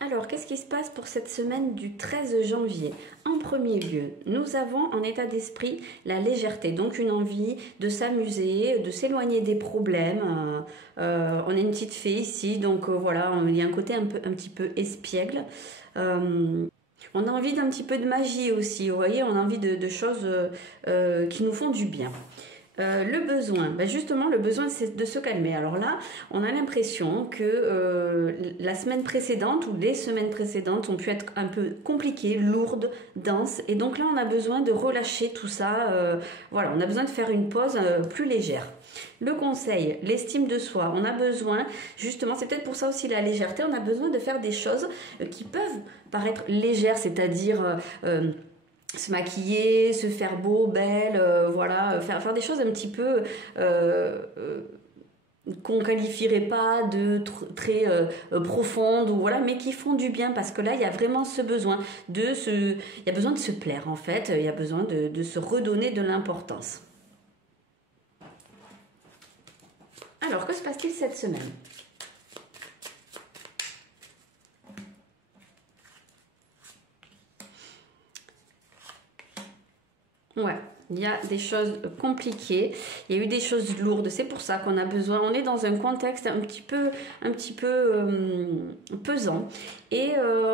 Alors, qu'est-ce qui se passe pour cette semaine du 13 janvier? En premier lieu, nous avons en état d'esprit la légèreté, donc une envie de s'amuser, de s'éloigner des problèmes. On est une petite fée ici, donc voilà, il y a un côté un petit peu espiègle. On a envie d'un petit peu de magie aussi, vous voyez, on a envie de choses qui nous font du bien. Le besoin, justement le besoin c'est de se calmer. Alors là, on a l'impression que la semaine précédente ou les semaines précédentes ont pu être un peu compliquées, lourdes, denses. Et donc là, on a besoin de relâcher tout ça. Voilà, on a besoin de faire une pause plus légère. Le conseil, l'estime de soi, on a besoin, justement, c'est peut-être pour ça aussi la légèreté, on a besoin de faire des choses qui peuvent paraître légères, c'est-à-dire se maquiller, se faire beau, belle, voilà, faire des choses un petit peu qu'on qualifierait pas de très profondes, ou voilà, mais qui font du bien, parce que là il y a vraiment ce besoin il y a besoin de se plaire en fait, il y a besoin de se redonner de l'importance. Alors, que se passe-t-il cette semaine? Ouais, il y a des choses compliquées, il y a eu des choses lourdes, c'est pour ça qu'on a besoin, on est dans un contexte un petit peu pesant, et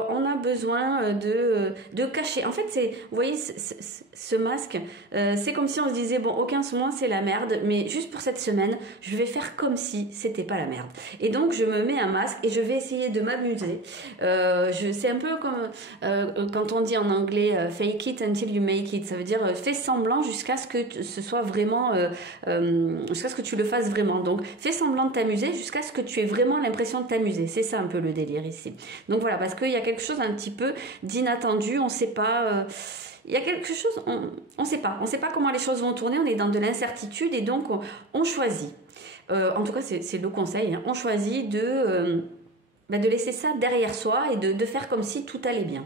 on a besoin de cacher. En fait, vous voyez, ce masque, c'est comme si on se disait, bon, ok, en ce moment c'est la merde, mais juste pour cette semaine, je vais faire comme si c'était pas la merde. Et donc, je me mets un masque et je vais essayer de m'amuser. C'est un peu comme quand on dit en anglais fake it until you make it, ça veut dire fais semblant jusqu'à ce que ce soit vraiment, jusqu'à ce que tu le fasses vraiment. Donc, fais semblant de t'amuser jusqu'à ce que tu aies vraiment l'impression de t'amuser. C'est ça un peu le délire ici. Donc voilà, parce qu'il y a quelque chose un petit peu d'inattendu, on ne sait pas. Il y a quelque chose, on ne sait pas. On ne sait pas comment les choses vont tourner, on est dans de l'incertitude, et donc on choisit. En tout cas, c'est le conseil, hein, on choisit de laisser ça derrière soi et de faire comme si tout allait bien.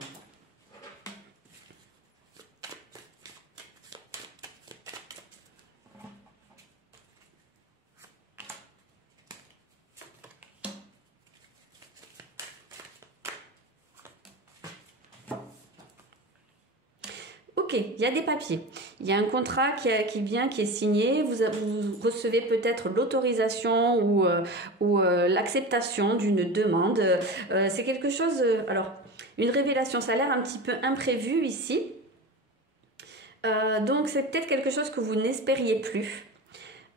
Ok, il y a des papiers, il y a un contrat qui vient, qui est signé, vous recevez peut-être l'autorisation ou l'acceptation d'une demande. C'est quelque chose, alors une révélation, ça a l'air un petit peu imprévu ici. Donc c'est peut-être quelque chose que vous n'espériez plus.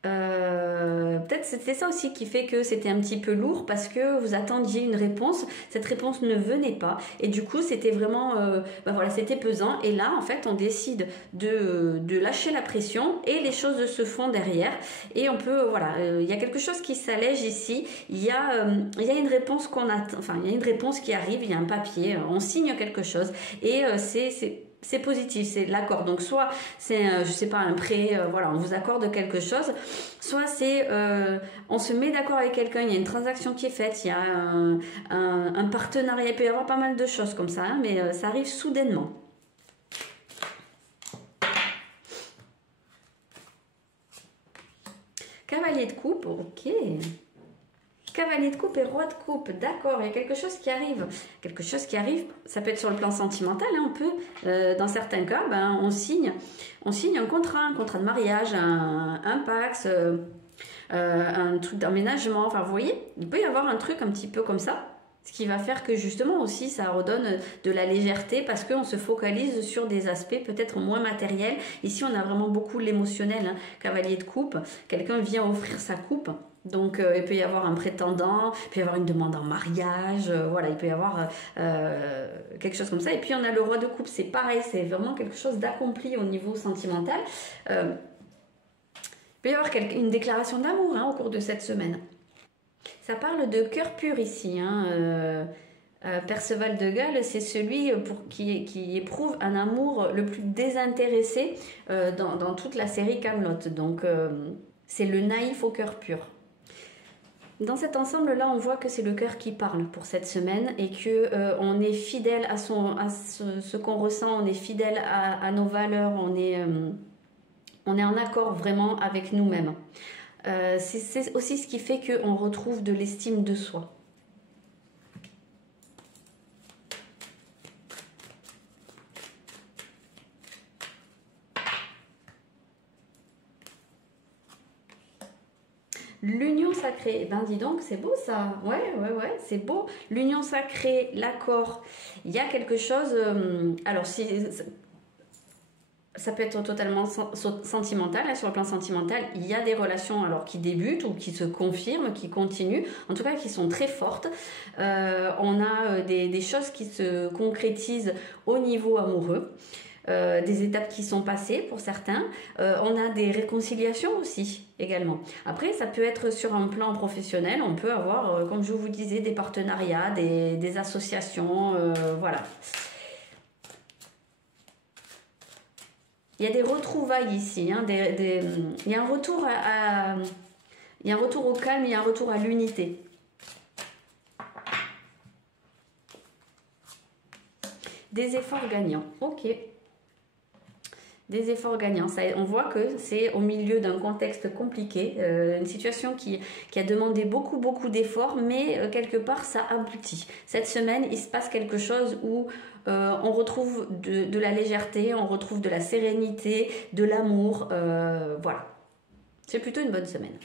Peut-être c'était ça aussi qui fait que c'était un petit peu lourd, parce que vous attendiez une réponse, cette réponse ne venait pas, et du coup c'était vraiment voilà, c'était pesant. Et là en fait on décide de lâcher la pression, et les choses se font derrière, et on peut voilà, il y a quelque chose qui s'allège ici, il y a une réponse qu'on attend, enfin il y a une réponse qui arrive, il y a un papier, on signe quelque chose, et c'est positif, c'est l'accord. Donc soit c'est, je sais pas, un prêt, voilà, on vous accorde quelque chose, soit c'est on se met d'accord avec quelqu'un, il y a une transaction qui est faite, il y a un partenariat, il peut y avoir pas mal de choses comme ça, hein, mais ça arrive soudainement. Cavalier de coupe, ok. Cavalier de coupe et roi de coupe, d'accord, il y a quelque chose qui arrive. Quelque chose qui arrive, ça peut être sur le plan sentimental, hein, on peut, dans certains cas, on signe un contrat de mariage, un pax, un truc d'aménagement, enfin vous voyez, il peut y avoir un truc un petit peu comme ça, ce qui va faire que justement aussi ça redonne de la légèreté, parce qu'on se focalise sur des aspects peut-être moins matériels. Ici on a vraiment beaucoup l'émotionnel, hein. Cavalier de coupe, quelqu'un vient offrir sa coupe. Donc il peut y avoir un prétendant, il peut y avoir une demande en mariage, voilà, il peut y avoir quelque chose comme ça. Et puis on a le roi de coupe, c'est pareil, c'est vraiment quelque chose d'accompli au niveau sentimental. Il peut y avoir une déclaration d'amour, hein, au cours de cette semaine. Ça parle de cœur pur ici, hein. Perceval de Galles, c'est celui qui éprouve un amour le plus désintéressé dans toute la série Kaamelott. Donc c'est le naïf au cœur pur. Dans cet ensemble-là, on voit que c'est le cœur qui parle pour cette semaine, et que on est fidèle à ce qu'on ressent, on est fidèle à nos valeurs, on est en accord vraiment avec nous-mêmes. C'est aussi ce qui fait qu'on retrouve de l'estime de soi. L'union sacrée, eh ben dis donc, c'est beau ça. Ouais, c'est beau. L'union sacrée, l'accord, il y a quelque chose. Alors, si ça peut être totalement sentimental, hein, sur le plan sentimental, il y a des relations alors qui débutent ou qui se confirment, qui continuent, en tout cas qui sont très fortes. On a des choses qui se concrétisent au niveau amoureux. Des étapes qui sont passées pour certains. On a des réconciliations aussi également. Après, ça peut être sur un plan professionnel. On peut avoir, comme je vous disais, des partenariats, des associations, voilà. Il y a des retrouvailles ici. Hein, il y a un retour il y a un retour au calme, il y a un retour à l'unité. Des efforts gagnants. Ok. Des efforts gagnants. Ça, on voit que c'est au milieu d'un contexte compliqué, une situation qui a demandé beaucoup d'efforts, mais quelque part ça aboutit. Cette semaine, il se passe quelque chose où on retrouve de la légèreté, on retrouve de la sérénité, de l'amour. Voilà. C'est plutôt une bonne semaine.